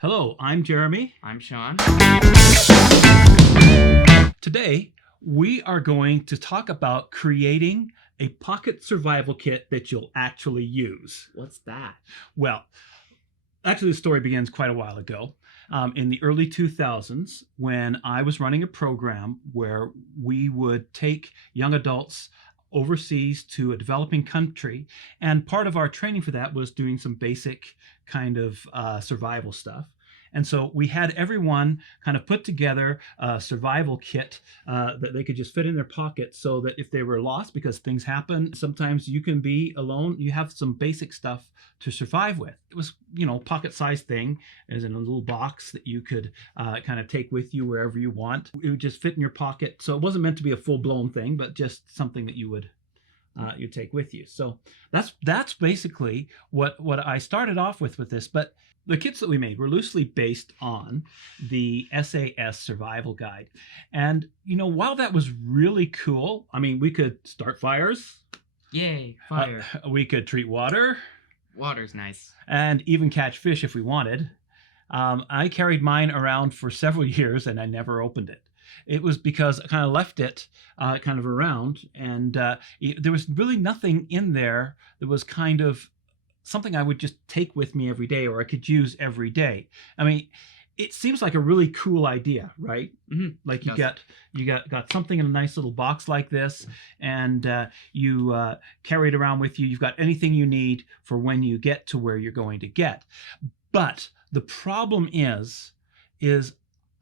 Hello, I'm Jeremy. I'm Sean. Today, we are going to talk about creating a pocket survival kit that you'll actually use. What's that? Well, actually, the story begins quite a while ago. In the early 2000s, when I was running a program where we would take young adults overseas to a developing country, and part of our training for that was doing some basic kind of survival stuff. And so we had everyone kind of put together a survival kit that they could just fit in their pocket, so that if they were lost, because things happen, sometimes you can be alone, you have some basic stuff to survive with. It was, pocket-sized thing, as in a little box that you could kind of take with you wherever you want. It would just fit in your pocket. So it wasn't meant to be a full-blown thing, but just something that you would take with you. So that's basically what I started off with this. But the kits that we made were loosely based on the SAS Survival Guide. And, while that was really cool, I mean, we could start fires. Yay, fire. We could treat water. Water's nice. And even catch fish if we wanted. I carried mine around for several years and I never opened it. It was because I kind of left it kind of around, and there was really nothing in there that was kind of something I would just take with me every day, or I could use every day. I mean, it seems like a really cool idea, right? Mm-hmm. Like you got something in a nice little box like this, and you carry it around with you. You've got anything you need for when you get to where you're going to get. But the problem is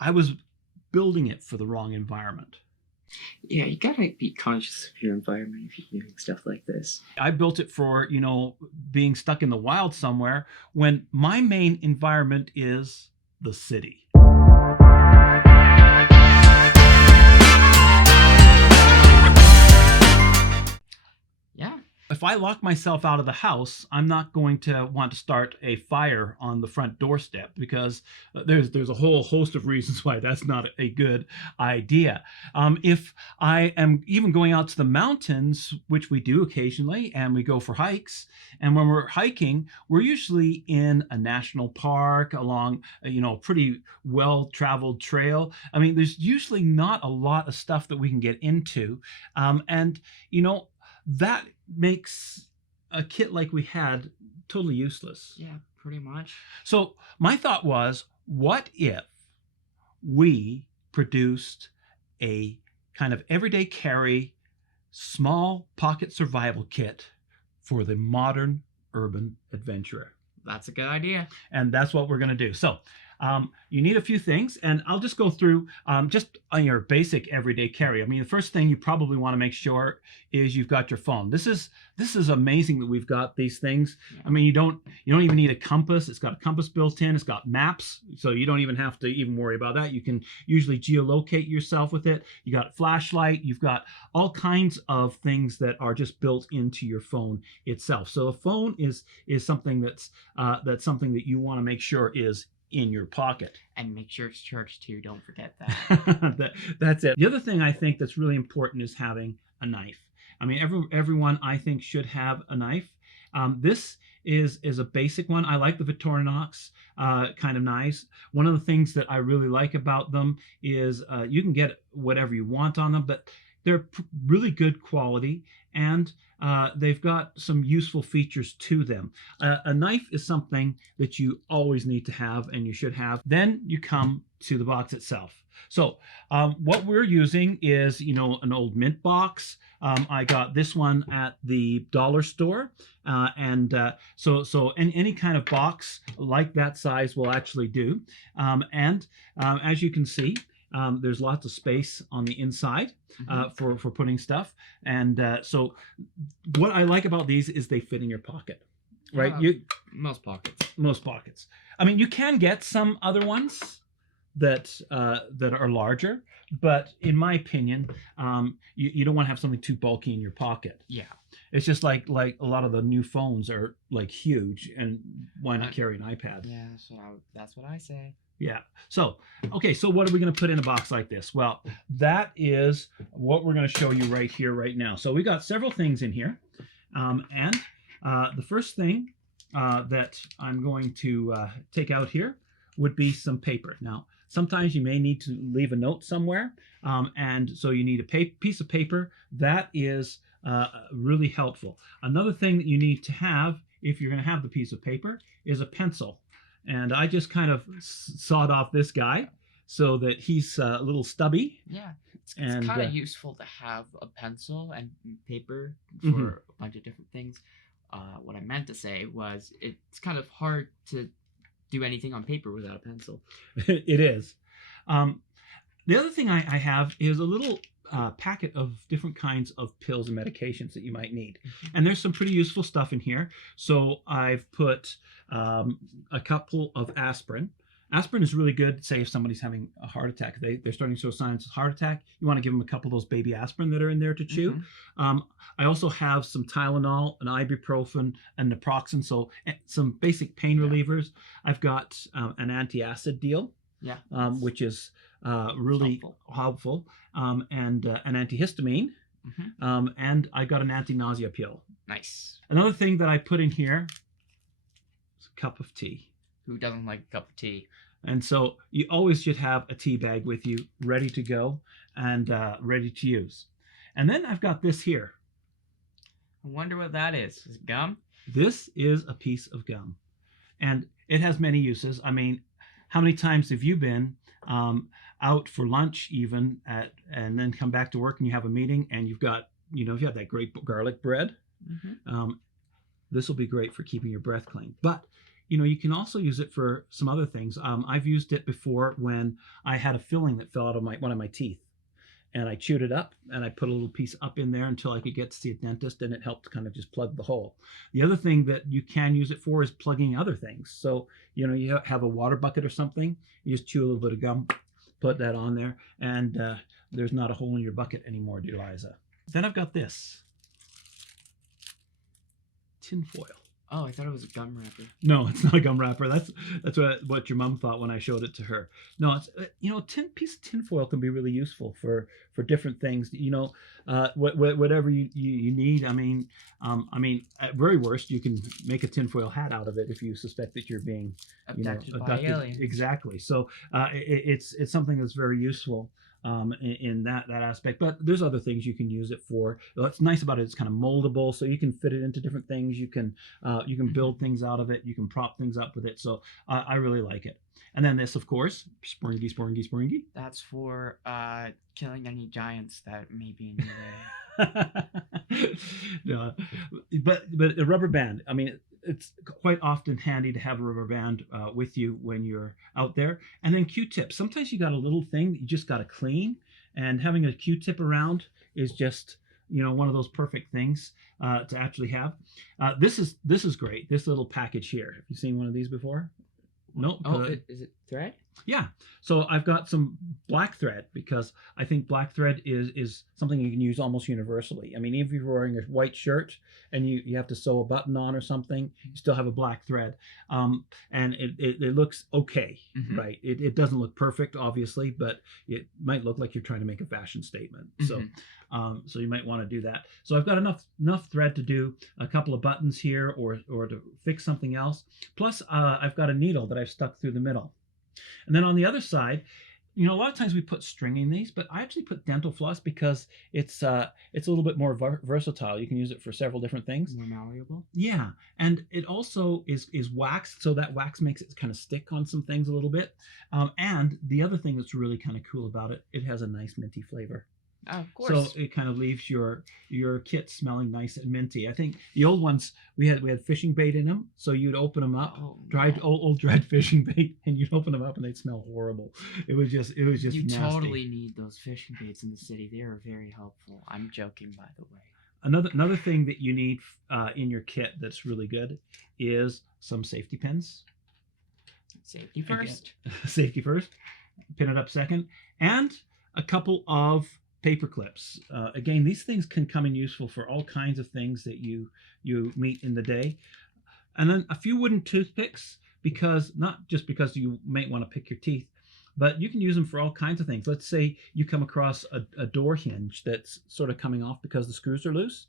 I was building it for the wrong environment. Yeah, you gotta be conscious of your environment if you're doing stuff like this. I built it for, being stuck in the wild somewhere, when my main environment is the city. Yeah. If I lock myself out of the house, I'm not going to want to start a fire on the front doorstep, because there's a whole host of reasons why that's not a good idea. If I am even going out to the mountains, which we do occasionally, and we go for hikes, and when we're hiking, we're usually in a national park along a pretty well-traveled trail. I mean, there's usually not a lot of stuff that we can get into, and that makes a kit like we had totally useless. Yeah, pretty much. So my thought was, what if we produced a kind of everyday carry, small pocket survival kit for the modern urban adventurer? That's a good idea. And that's what we're going to do. So you need a few things, and I'll just go through just on your basic everyday carry. I mean, the first thing you probably want to make sure is you've got your phone. This is amazing that we've got these things. Yeah. I mean, you don't even need a compass. It's got a compass built in. It's got maps, so you don't even have to even worry about that. You can usually geolocate yourself with it. You got a flashlight. You've got all kinds of things that are just built into your phone itself. So a phone is something that's something that you want to make sure is in your pocket. And make sure it's charged too. Don't forget that. That's it. The other thing I think that's really important is having a knife. I mean, everyone I think should have a knife. This is a basic one. I like the Victorinox kind of knives. One of the things that I really like about them is you can get whatever you want on them, but they're really good quality, and they've got some useful features to them. A knife is something that you always need to have, and you should have. Then you come to the box itself. So what we're using is, an old mint box. I got this one at the dollar store, and so any kind of box like that size will actually do. As you can see, there's lots of space on the inside for putting stuff. And so what I like about these is they fit in your pocket, right? Most pockets. Most pockets. I mean, you can get some other ones that are larger, but in my opinion, you don't want to have something too bulky in your pocket. Yeah. It's just like a lot of the new phones are like huge, and why not carry an iPad? Yeah, so that's what I say. Yeah. So, okay, so what are we going to put in a box like this? Well, that is what we're going to show you right here, right now. So we got several things in here. The first thing that I'm going to take out here would be some paper. Now, sometimes you may need to leave a note somewhere, and so you need a piece of paper. That is really helpful. Another thing that you need to have, if you're going to have the piece of paper, is a pencil. And I just kind of sawed off this guy so that he's a little stubby. Yeah, it's And, kind of useful to have a pencil and paper for Mhm. a bunch of different things. What I meant to say was it's kind of hard to do anything on paper without a pencil. It is. The other thing I have is a little packet of different kinds of pills and medications that you might need. And there's some pretty useful stuff in here. So I've put a couple of aspirin. Aspirin is really good, say, if somebody's having a heart attack. They're starting to show signs of heart attack. You want to give them a couple of those baby aspirin that are in there to chew. I also have some Tylenol, an ibuprofen, and naproxen, so some basic pain relievers. I've got an antacid deal, Yeah, which is really helpful, and an antihistamine, and I got an anti-nausea pill. nice. Another thing that I put in here is a cup of tea. Who doesn't like a cup of tea? And so you always should have a tea bag with you, ready to go and ready to use. And then I've got this here. I wonder what that is. Is it gum? This is a piece of gum, and it has many uses. I mean, how many times have you been out for lunch even and then come back to work and you have a meeting and you've got, you have that great garlic bread? This will be great for keeping your breath clean. But you can also use it for some other things. I've used it before when I had a filling that fell out of one of my teeth, and I chewed it up and I put a little piece up in there until I could get to see a dentist, and it helped kind of just plug the hole. The other thing that you can use it for is plugging other things. So you have a water bucket or something, you just chew a little bit of gum, put that on there, and there's not a hole in your bucket anymore, dear Liza. Then I've got this tin foil. Oh, I thought it was a gum wrapper. No, it's not a gum wrapper. That's what your mom thought when I showed it to her. No, it's a piece of tin foil can be really useful for different things. Whatever you need. I mean, at very worst, you can make a tinfoil hat out of it if you suspect that you're being Abducted by aliens. Exactly. So it's something that's very useful. In that aspect, but there's other things you can use it for. What's nice about it, it's kind of moldable, so you can fit it into different things. You can build things out of it. You can prop things up with it. So I really like it. And then this, of course, Springy. That's for killing any giants that may be in your way. No, but a rubber band. I mean, it's quite often handy to have a rubber band with you when you're out there. And then Q-tips. Sometimes you got a little thing that you just got to clean, and having a Q-tip around is just one of those perfect things to actually have. This is great. This little package here. Have you seen one of these before? No. Oh, is it thread? Yeah. So I've got some black thread, because I think black thread is something you can use almost universally. I mean, even if you're wearing a white shirt and you have to sew a button on or something, you still have a black thread. And it looks okay, right? It doesn't look perfect, obviously, but it might look like you're trying to make a fashion statement. So you might want to do that. So I've got enough thread to do a couple of buttons here or to fix something else. Plus, I've got a needle that I've stuck through the middle. And then on the other side, a lot of times we put string in these, but I actually put dental floss because it's a little bit more versatile. You can use it for several different things. More malleable. Yeah, and it also is waxed, so that wax makes it kind of stick on some things a little bit. And the other thing that's really kind of cool about it, it has a nice minty flavor. Oh, of course. So it kind of leaves your kit smelling nice and minty. I think the old ones, we had fishing bait in them, so you'd open them up, old dried fishing bait, and you'd open them up and they'd smell horrible. It was just You nasty. totally need those fishing baits in the city. They are very helpful. I'm joking, by the way. Another thing that you need in your kit that's really good is some safety pins. Safety first. Safety first. Pin it up second, and a couple of paper clips. Again, these things can come in useful for all kinds of things that you meet in the day. And then a few wooden toothpicks, because not just because you might want to pick your teeth, but you can use them for all kinds of things. Let's say you come across a door hinge that's sort of coming off because the screws are loose.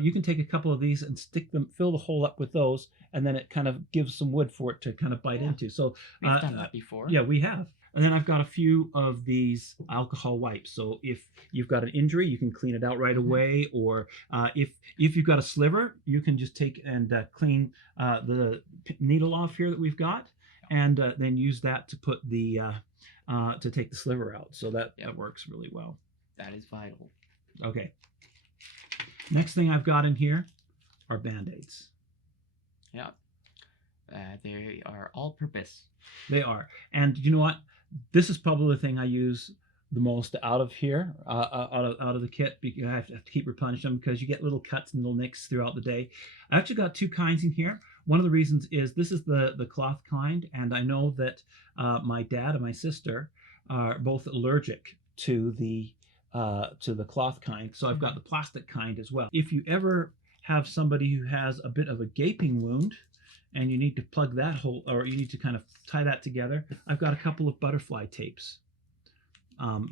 You can take a couple of these and stick them, fill the hole up with those, and then it kind of gives some wood for it to kind of bite Yeah. into. So We've done that before. yeah, we have. And then I've got a few of these alcohol wipes. So if you've got an injury, you can clean it out right away. Or if you've got a sliver, you can just take and clean the needle off here that we've got, and then use that to put the to take the sliver out. So that works really well. That is vital. Okay. Next thing I've got in here are Band-Aids. Yeah. They are all-purpose. They are. And you know what? This is probably the thing I use the most out of here, out of the kit, because I have to keep replenishing them because you get little cuts and little nicks throughout the day. I actually got two kinds in here. One of the reasons is this is the cloth kind, and I know that my dad and my sister are both allergic to the cloth kind, so I've got the plastic kind as well. If you ever have somebody who has a bit of a gaping wound, and you need to plug that hole, or you need to kind of tie that together, I've got a couple of butterfly tapes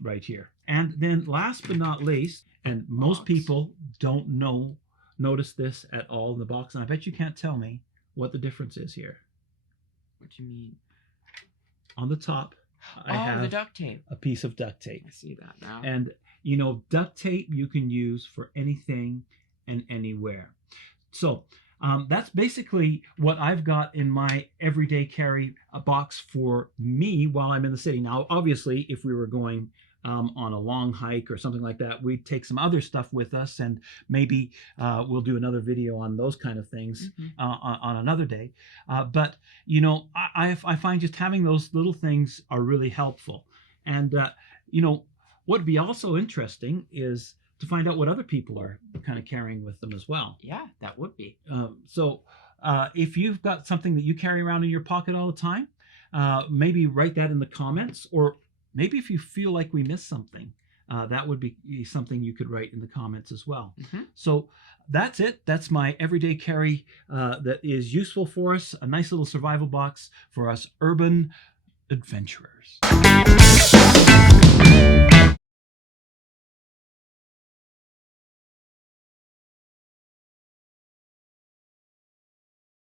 right here. And then last but not least, and most Box. people don't notice this at all in the box, and I bet you can't tell me what the difference is here. What do you mean? On the top, I the have duct tape. a piece of duct tape. I see that now. And you know, duct tape you can use for anything and anywhere. So that's basically what I've got in my everyday carry box for me while I'm in the city. Now, obviously, if we were going on a long hike or something like that, we'd take some other stuff with us, and maybe we'll do another video on those kind of things on another day. But you know, I find just having those little things are really helpful. And you know, what'd be also interesting is to find out what other people are kind of carrying with them as well. Yeah, that would be. So if you've got something that you carry around in your pocket all the time, maybe write that in the comments, or maybe if you feel like we missed something, that would be something you could write in the comments as well. So that's it. That's my everyday carry that is useful for us. A nice little survival box for us urban adventurers.